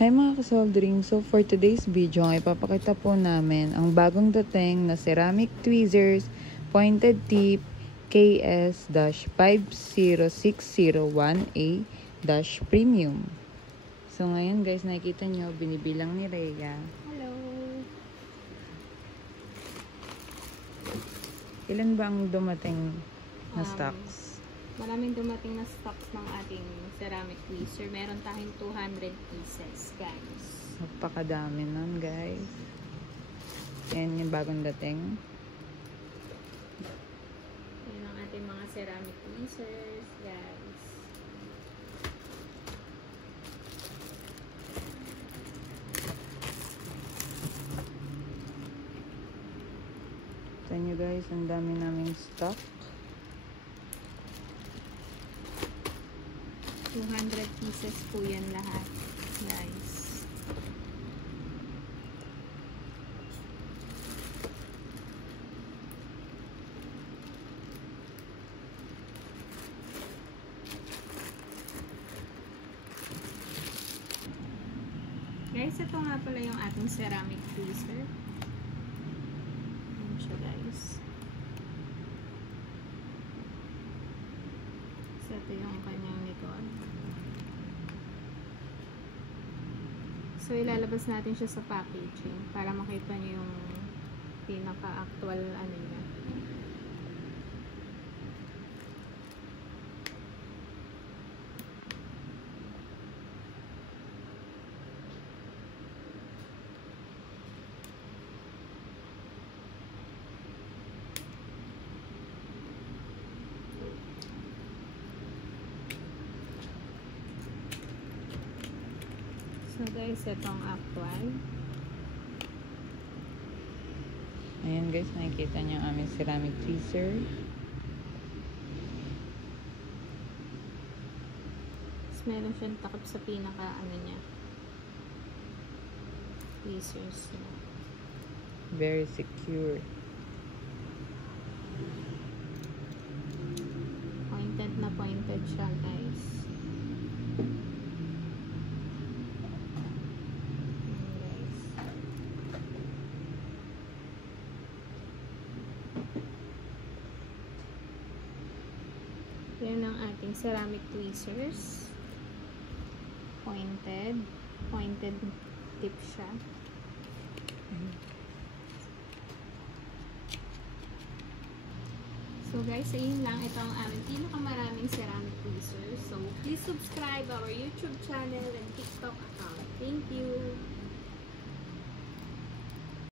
Hi mga kasoldering, so for today's video ay ipapakita po namin ang bagong dating na ceramic tweezers pointed tip KS-50601A-Premium. So ngayon guys, nakikita nyo, binibilang ni Rhea. Hello! Ilan ba ang dumating na stocks? Maraming dumating na stocks ng ating ceramic tweezer. Meron tayong 200 pieces, guys. Napakadami nun guys. Yan yung bagong dating. Yan ang ating mga ceramic tweezers, guys. Ito nyo guys, ang dami naming stock. 200 pieces po yan lahat, guys. Guys, ito nga pala yung ating ceramic tweezer. Ayan siya, guys. So, ito yung kanyang likod. So, ilalabas natin siya sa packaging para makita niyo yung pinaka-actual ano niya. So guys, itong actual. Ayan guys, nakikita nyo ang aming ceramic tweezer. Tapos meron siyang takip sa pinaka ano niya. Tweezers niya. Very secure. Pointed siya, guys. Yan ang ating ceramic tweezers. Pointed tip siya. So guys, ayun lang. Ito ang aming pinakamaraming ceramic tweezers. So please subscribe our YouTube channel and TikTok account.